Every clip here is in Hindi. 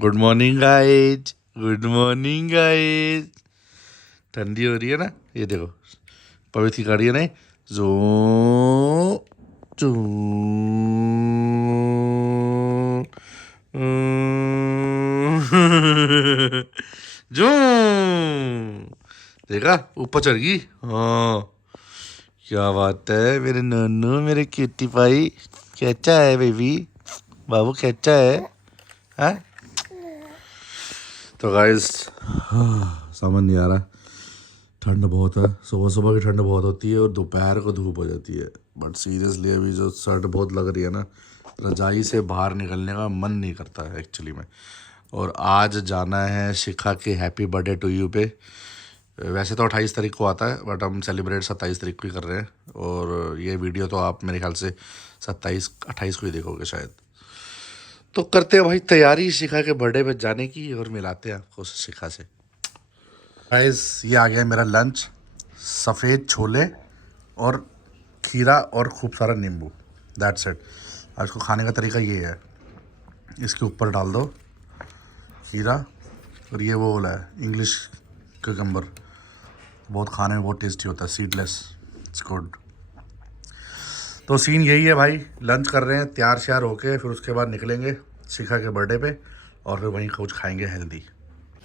Good morning guys, good morning guys. ठंडी हो रही है ना, ये देखो पवित्र की गाड़ी है ना, जो जो जो देखा ऊपर चढ़ गई। हाँ क्या बात है मेरे नन्नू, मेरे क्यूटी पाई। कैसा है बेबी बाबू, कैसा है हाँ? तो गाइस समझ नहीं आ रहा, ठंड बहुत है। सुबह सुबह की ठंड बहुत होती है और दोपहर को धूप हो जाती है। बट सीरियसली अभी जो सर्द बहुत लग रही है ना, रजाई से बाहर निकलने का मन नहीं करता है एक्चुअली में। और आज जाना है शिखा के हैप्पी बर्थडे टू यू पे। वैसे तो 28 तारीख को आता है बट हम सेलिब्रेट 27 तारीख को ही कर रहे हैं। और ये वीडियो तो आप मेरे ख्याल से 27-28 को ही देखोगे शायद। तो करते हैं भाई तैयारी शिखा के बर्थडे पे जाने की और मिलाते हैं आपको शिखा से। गाइस ये आ गया मेरा लंच, सफ़ेद छोले और खीरा और खूब सारा नींबू। That's it. आज इसको खाने का तरीका ये है, इसके ऊपर डाल दो खीरा और ये वो वाला है इंग्लिश कुकम्बर, बहुत खाने में बहुत टेस्टी होता है, सीडलेस, इट्स गुड। तो सीन यही है भाई, लंच कर रहे हैं तैयार श्यार होके, फिर उसके बाद निकलेंगे शिखा के बर्थडे पे और फिर वहीं कुछ खाएंगे हेल्दी।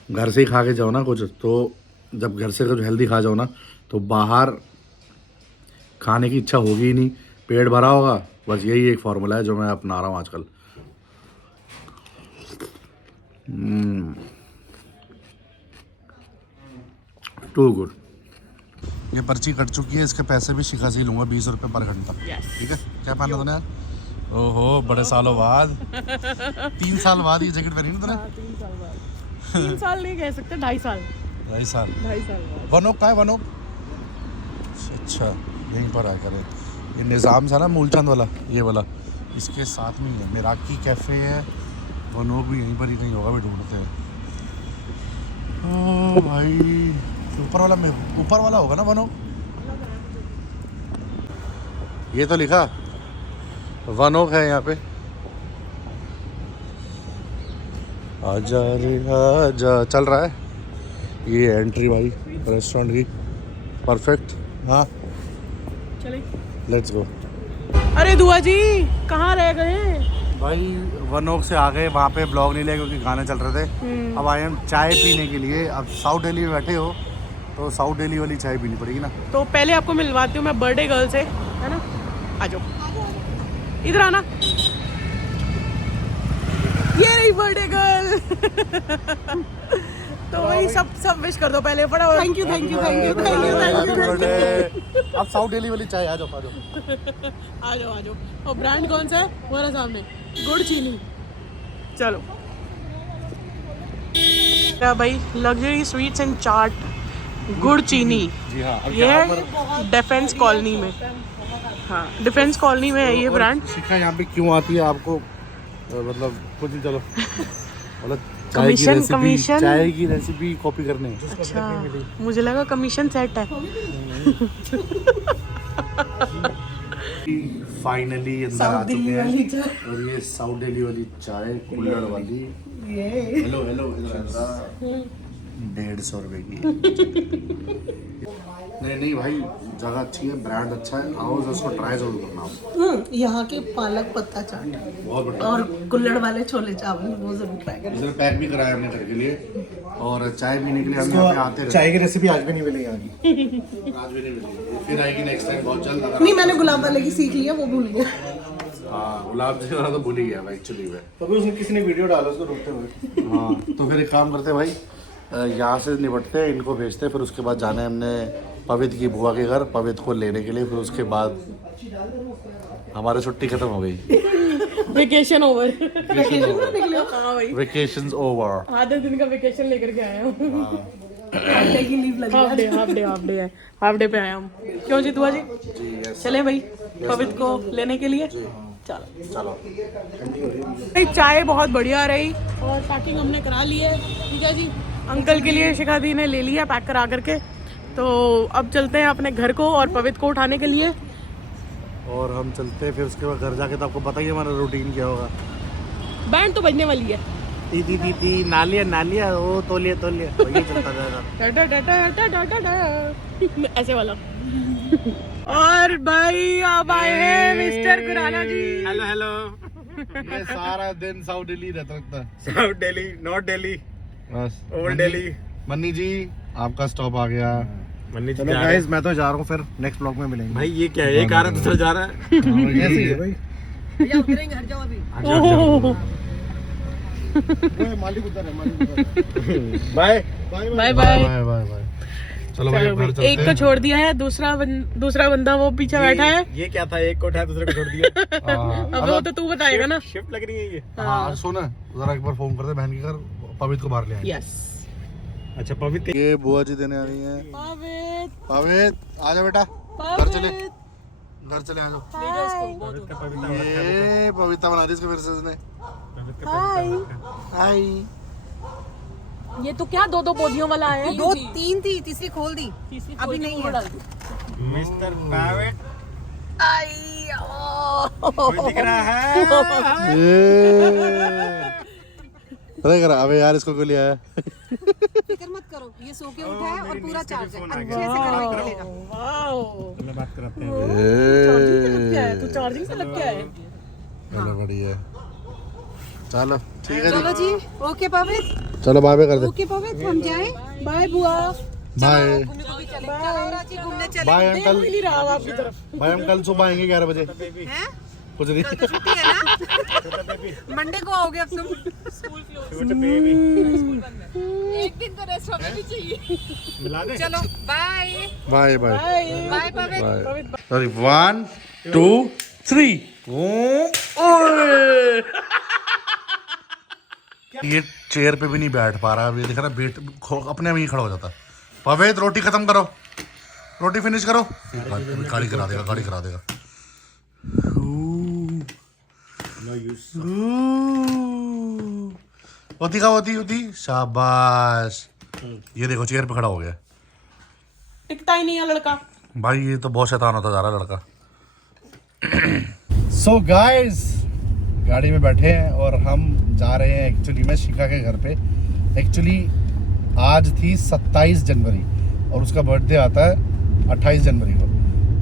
घर से ही खा के जाओ ना कुछ, तो जब घर से कुछ हेल्दी खा जाओ ना तो बाहर खाने की इच्छा होगी ही नहीं, पेट भरा होगा। बस यही एक फार्मूला है जो मैं अपना रहा हूँ आजकल। Too good. ये पर्ची कट चुकी है, इसके पैसे भी शिखा से ही लूँगा, 20 रुपये पर घंटा। ठीक है। क्या पहना तूने? ओहो बड़े सालों बाद 3 साल बाद ये जैकेट पहनी ना तूने? 3 साल बाद। 3 साल नहीं कह सकते, 2.5 साल। 2.5 साल। 2.5 साल बाद। वनोक कहाँ है वनोक? अच्छा यहीं पर आया करे। ये निज़ाम सा ना मूलचंद वाला, ये वाला इसके साथ में ही है। मेराकी कैफ़े है, वनोक भी यहीं पर ही कहीं होगा, भी ढूंढते हैं। ओ भाई ऊपर वाला होगा ना वनोक? ये तो लिखा वनोक है यहाँ पे। आजा रे आजा, चल रहा है ये एंट्री भाई रेस्टोरेंट की, परफेक्ट। हाँ चले, लेट्स गो। अरे दुआ जी कहाँ रह गए? भाई वनोक से आ गए, वहाँ पे ब्लॉग नहीं लिया क्योंकि गाने चल रहे थे। अब आए हम चाय पीने के लिए। अब साउथ दिल्ली में बैठे हो तो साउथ दिल्ली वाली चाय पीनी पड़ेगी ना। तो पहले आपको मिलवाती हूँ मैं बर्थडे गर्ल से, है ना? आ जाओ, इधर आना। ये रही बर्थडे गर्ल। तो वही सब विश कर दो पहले, बड़ा thank you thank you thank you thank you thank you. अब साउथ दिल्ली वाली चाय आ जाओ, आ जाओ। और ब्रांड कौन सा है? हमारा सामने गुड़ चीनी। चलो क्या भाई, लग्जरी स्वीट्स एंड चाट गुड़ चीनी। जी हाँ। ये है डिफेंस कॉलोनी में। हाँ डिफेंस कॉलोनी में है ये ब्रांड। शिखा यहाँ पे क्यों आती है आपको मतलब कुछ नहीं, चलो मतलब कमीशन चाय की रेसिपी कॉपी करने। अच्छा मुझे लगा कमीशन सेट है। फाइनली अंदर आ चुके हैं और ये साउथ दिल्ली वाली चाय कुल्हड़ वाली। हेलो 150 रुपए की। नहीं भाई जगह अच्छी है, ब्रांड अच्छा है, आओ उसको ट्राई जरूर करना। यहाँ के पालक पत्ता चाट बहुत बढ़िया और कुल्हड़ वाले छोले चावल वो जरूर ट्राई करें। इधर पैक भी कराया हमने घर के लिए और चाय पीने के लिए हम यहाँ पे आते हैं। चाय की रेसिपी आज भी नहीं मिली यहाँ की। आज भी नहीं मिली, फिर आएगी नेक्स्ट टाइम बहुत जल्द। नहीं मैंने गुलाब वाले की सीख लिया, वो भूल गया। हाँ गुलाब जी वाला तो भूल ही गया भाई एक्चुअली में। तभी उसने किसी ने वीडियो डाला उसको रोकते हुए। हाँ तो फिर एक काम करते हैं भाई, यहाँ से निपटते हैं, इनको भेजते हैं, फिर उसके बाद जाना है हमने पवित्र की बुआ के घर, पवित्र को लेने के लिए। फिर उसके बाद हमारी छुट्टी खत्म हो गई। Vacation over. हाँ भाई वेकेशंस ओवर। आधे दिन का वेकेशन लेकर के आया हूँ। हफ्ते की लीव लगी। हाफ डे पे आया हूँ। क्यों जी दुआ जी? चले भाई पवित्र को लेने के लिए। चलो भाई चाय बहुत बढ़िया रही और पैकिंग हमने करा ली है। ठीक है जी, अंकल के लिए शिखा दी ने ले लिया पैक करा करके। तो अब चलते हैं अपने घर को और पवित्र को उठाने के लिए। और हम चलते हैं फिर उसके बाद घर जाके, तो आपको पता ही हमारा रूटीन क्या होगा। बैंड तो बजने वाली है। ती नालिया वो तोलिए ये चलता था। ऐसे वाला। और भाई अब आए हैं मिस्टर खुराना जी। हेलो ये सारा दिन साउथ दिल्ली रहता है। साउथ दिल्ली, नॉर्थ दिल्ली, बस ओल्ड दिल्ली। मन्नी जी आपका स्टॉप आ गया। चलो गाइस मैं तो जा रहा हूँ, फिर नेक्स्ट ब्लॉग में मिलेंगे। भाई ये क्या है, एक आ रहा दूसरा जा रहा है। ऐसे ही है भाई। भैया उतरेंगे, हट जाओ अभी। मालिक उधर है। Bye bye bye bye. Bye bye. चलो भाई चलो घर भाई, चलते एक तो हैं। छोड़ दिया है, दूसरा बंदा वो पीछे बैठा है। ये क्या था, एक को उठाया दूसरे को छोड़ दिया। अब वो तो तू बताएगा ना। शिफ्ट लग रही है ये। हाँ सुन जरा एक बार फोन कर दे बहन के घर, पवित्र को बाहर ले आए। यस। अच्छा पवित्र, ये बुआ जी देने आ रही हैं। पवित्र आजा बेटा, घर चले आ जाओ। ये पवित्र बना दी इसके फिर से उसने। हाय। ये तो क्या दो पोदियों वाला है। 2-3 थी, तीसरी खोल दी। अभी नहीं है। मिस्टर पवित्र कोई दिख रहा है। पता करा अबे यार इसको क्यों लिया है? फिक्र मत करो, ये सो के उठा है और पूरा चार्ज है, अच्छे से करवाई चलेगा। वाओ। मैं बात करते हैं। तू चार्जिंग से लग के आया है। चलो बढ़िया। चलो ठीक है चलो जी। जी, ओके पवित्र, चलो बाय बाय कर दे। ओके पवित्र, हम जाएं। बाय बुआ। बाय चलो राजी, घूमने चले। Bye uncle. नहीं रहा हूँ आपकी तरफ। भाई हम कल सुबह आएंगे 11 बजे। हैं? कुछ नहीं। तो छुट्टी है ना? मंडे को आओगे अब तुम? एक दिन तो रेस्ट हमें भी चाहिए। मिला दे। चलो बाय बाय बाय बाय पवित्र। बाय। सॉरी 1 2 3। ये चेयर पे भी नहीं बैठ पा रहा। अब ये देखा ना, अपने में ही खड़ा हो जाता। पवेद रोटी खत्म करो, रोटी फिनिश करो। गाड़ी करा देगा। होती शाबाश। ये देखो चेयर पे खड़ा हो गया। टिकता ही नहीं है लड़का। भाई ये तो बहुत शैतान होता जा रहा है लड़का। So guys, गाड़ी में बैठे हैं और हम जा रहे हैं एक्चुअली में शिखा के घर पे। एक्चुअली आज थी 27 जनवरी और उसका बर्थडे आता है 28 जनवरी को।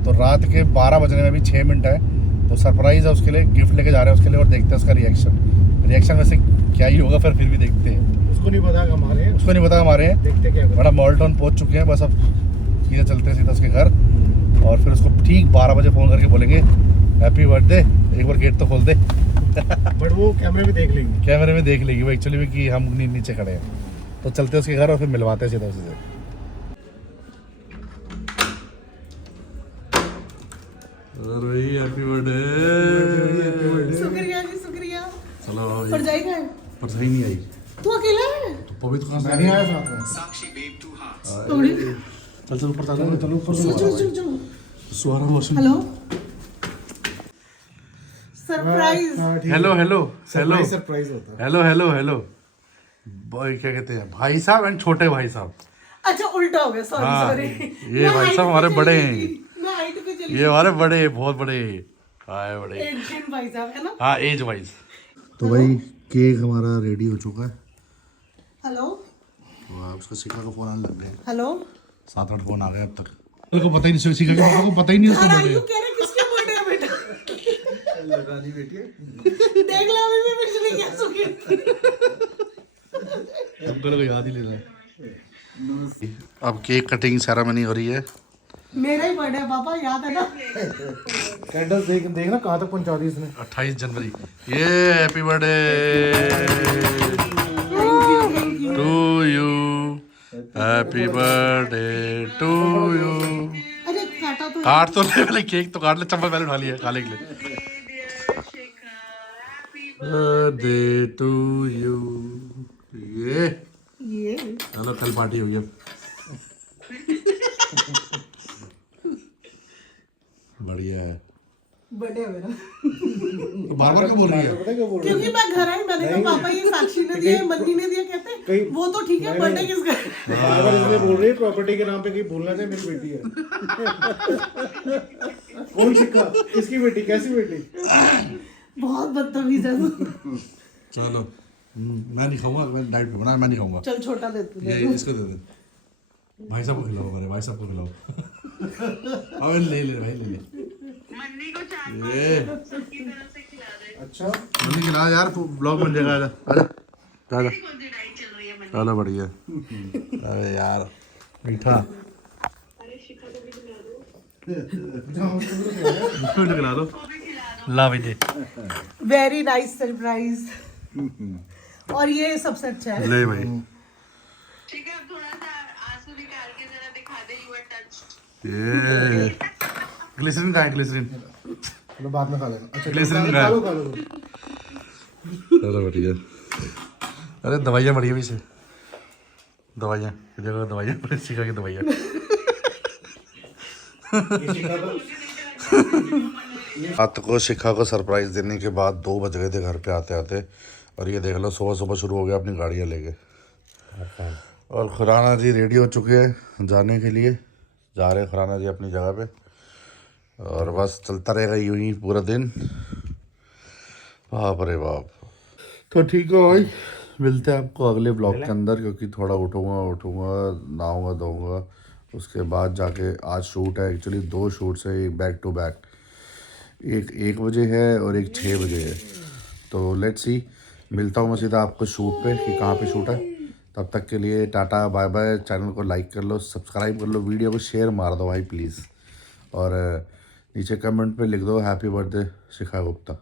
तो रात के 12 बजने में भी 6 मिनट है, तो सरप्राइज़ है उसके लिए, गिफ्ट लेके जा रहे हैं उसके लिए और देखते हैं उसका रिएक्शन वैसे क्या ही होगा, फिर भी देखते हैं। उसको नहीं पता हमारे हैं, देखते क्या बड़ा मॉल टाउन पहुँच चुके हैं। बस अब सीधे चलते हैं सीधा उसके घर और फिर उसको ठीक 12 बजे फ़ोन करके बोलेंगे हैप्पी बर्थडे। एक बार गेट तो खोल दे। बट वो कैमरे में देख लेगी वो एक्चुअली में कि हम नीचे खड़े हैं। तो चलते हैं उसके घर और फिर मिलवाते हैं सीधा उसे। अरे हैप्पी बर्थडे। शुक्रिया जी, शुक्रिया। चलो पर जाएगा? पर सही नहीं आई तू अकेला है? तो पवित्र कहाँ से नहीं आया साथ में। चल ऊपर चलो ऊपर चलो। सुहारा मौसम। Hello, surprise. सरप्राइज होता है। हेलो भाई क्या कहते हैं, भाई साहब एंड छोटे भाई साहब। अच्छा उल्टा हो गया, सॉरी हाँ, सॉरी। ये भाई साहब हमारे बड़े हैं। मैं हाइट पे चली। ये हमारे बड़े, बहुत बड़े हाय बड़े। एशियन भाई साहब है ना? हाँ एज वाइज। तो भाई केक हमारा रेडी हो चुका है। हेलो तो आप उसका शिखा का फोन आने लग गए। हेलो, 7-8 फोन आ गए अब तक। मेरे को पता ही नहीं, शिखा के पापा को पता ही नहीं उसका अरे बर्थडे यू कह रहे किसके बर्थडे है बेटा? लगानी बेटी देख लो, अभी भी पिछले क्या सुखी। अंकल को याद ही ले रहा है। अब केक कटिंग सेरेमनी हो रही है। मेरा ही बर्थडे है पापा, याद है ना? कैंडल्स देखना कहाँ तक पहुँचा दी इसने। 28 जनवरी। ये happy birthday to you, happy birthday to you. अरे काटा तो काट तो ले पहले, केक तो काट ले, चम्मच पहले उठा लिया खाने के लिए। Birthday to you. ये चलो कल पार्टी होगी अब। बढ़िया है। बर्थडे है मेरा। तो बार-बार क्यों बोल रही है? क्योंकि मैं घर आई, मैंने कहा पापा ये साक्षी ने दिया, मन्नी ने दिया, कहते वो तो ठीक है, बर्थडे किसका है? बार-बार इसलिए बोल रही है प्रॉपर्टी के नाम पे कहीं भूलना चाहिए मेरी बेटी है। कौन शिखा? किसकी बेटी? कैसी बेटी? बहुत बदतमीज है तू। चलो मैं नहीं खाऊंगा, मैं डाइट पे बना, मैं नहीं खाऊंगा। चल छोटा दे तू। ये इसको दे दे, भाई साहब को खिलाओ, हमारे भाई साहब को खिलाओ। अब ले ले भाई, ले ले। मन्नी को चार ये सबकी तरफ से खिला दे। अच्छा मम्मी खिला यार, ब्लॉग बन जाएगा। आजा आजा आजा, कौन सी डाइट चल रही है मन्नी? चलो बढ़िया। अरे यार मीठा अरे शिखा को भी खिला दो। खिला दो, को भी खिला दो। ला भाई वेरी नाइस सरप्राइज। और ये सबसे अच्छा है। ले भाई। ठीक है, अब थोड़ा सा आंसू निकाल के जरा दिखा दे, यू आर टच्ड। ये ग्लिसरीन कहाँ है, ग्लिसरीन? चलो बाद में खा लेना। अच्छा ग्लिसरीन खा कहाँ लो है? खा लो। चलो बढ़िया। अरे दवाइयाँ बढ़िया पीछे, दवाइयाँ देखो, दवाइयाँ बड़े शिखा की दवाइयाँ। रात को शिखा को सरप्राइज देने के बाद 2 बज गए थे घर पे आते आते, और ये देख लो सुबह सुबह शुरू हो गया अपनी गाड़ियाँ लेके। और खुराना जी रेडी हो चुके हैं जाने के लिए, जा रहे हैं खुराना जी अपनी जगह पे, और बस चलता रहेगा यूं ही पूरा दिन। बाप रे बाप। तो ठीक है भाई, मिलते हैं आपको अगले ब्लॉग के अंदर, क्योंकि थोड़ा उठूँगा नहाऊँगा धोऊँगा, उसके बाद जाके आज शूट है। एक्चुअली 2 शूट्स है, एक बैक टू बैक, एक 1 बजे है और एक 6 बजे है। तो लेट्स सी, मिलता हूँ मैं सीधा आपको शूट पे कि कहाँ पे शूट है। तब तक के लिए टाटा बाय बाय। चैनल को लाइक कर लो, सब्सक्राइब कर लो, वीडियो को शेयर मार दो भाई प्लीज़, और नीचे कमेंट पे लिख दो हैप्पी बर्थडे शिखा गुप्ता।